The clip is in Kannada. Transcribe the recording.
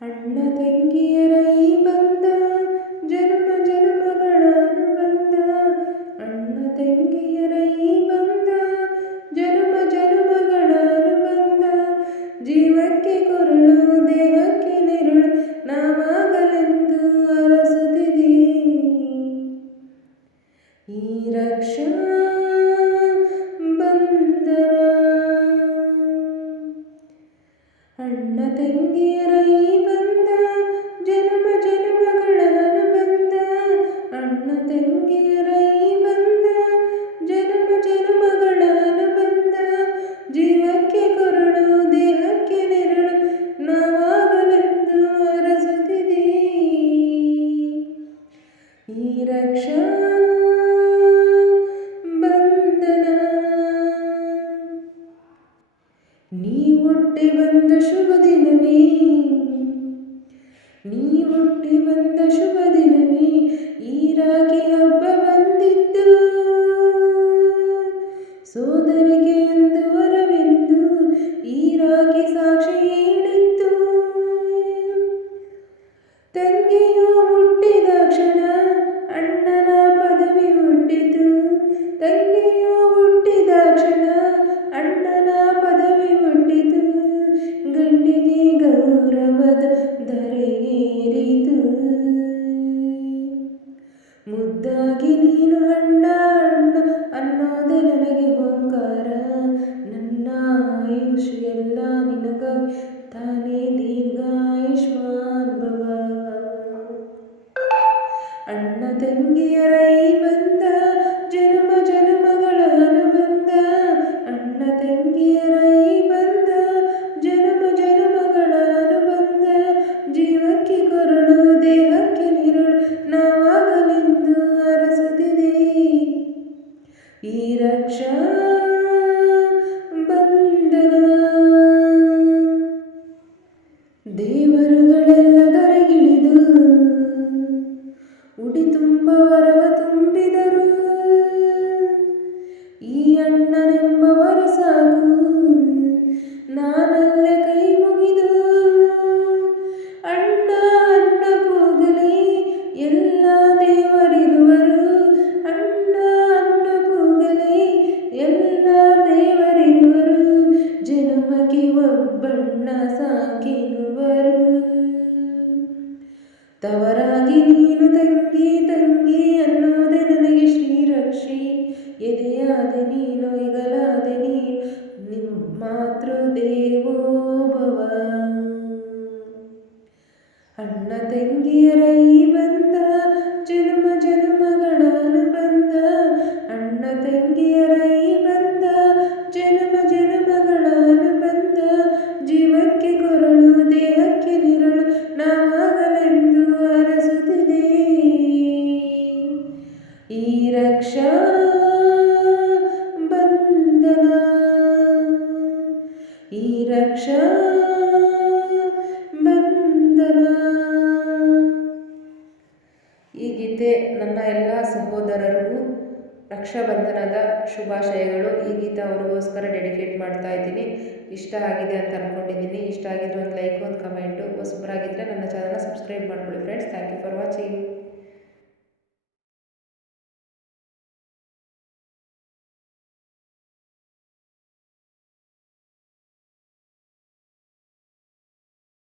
ಅಣ್ಣ ತಂಗಿಯರ ಈ ಬಂದ, ಜನ್ಮ ಜನ್ಮಗಳ ಅನುಬಂಧ. ಅಣ್ಣ ತಂಗಿಯರ ಈ ಬಂದ, ಜನ್ಮ ಜನ್ಮಗಳ ಅನುಬಂಧ. ಜೀವಕ್ಕೆ ಕೊರಳು, ದೇಹಕ್ಕೆ ನೆರಳು, ನಾವಾಗಲೆಂದು ಅರಸುತ್ತಿದೆ ಈ ರಕ್ಷಾ കൊണ്ട് വന്നു ശുഭദിനമേ ಈ ರಕ್ಷಾ ಬಂಧನ. ದೇವರುಗಳೆಲ್ಲ ದೊರೆಗಿಳಿದು ಉಡಿ ತುಂಬ ವರವ ತುಂಬಿದರು. ಈ ಅಣ್ಣನೆಂಬವರ ಸಾಕಿರುವರು ತವರಾಗಿ ನೀನು ತಂಗಿ ತಂಗಿ ಅನ್ನೋದೆ ನನಗೆ ಶ್ರೀರಕ್ಷಿ. ಎದೆಯಾದೆ ನೀನು ಎಗಲಾದೆ ನೀ ನಿಮ್ಮ ಮಾತೃ ದೇವೋ ಭವ ಅಣ್ಣ, ತಂಗಿಯರ ರಕ್ಷಾಬಂಧನದ ಶುಭಾಶಯಗಳು. ಈ ಗೀತ ಅವ್ರಿಗೋಸ್ಕರ ಡೆಡಿಕೇಟ್ ಮಾಡ್ತಾ ಇದ್ದೀನಿ. ಇಷ್ಟ ಆಗಿದೆ ಅಂತ ಅಂದ್ಕೊಂಡಿದ್ದೀನಿ ಇಷ್ಟ ಆಗಿದ್ರೆ ಒಂದು ಲೈಕ್, ಒಂದು ಕಮೆಂಟು. ಹೊಸಬರಾಗಿದ್ದರೆ ನನ್ನ ಚಾನಲ್ನ ಸಬ್ಸ್ಕ್ರೈಬ್ ಮಾಡ್ಕೊಳ್ಳಿ friends. Thank you for watching.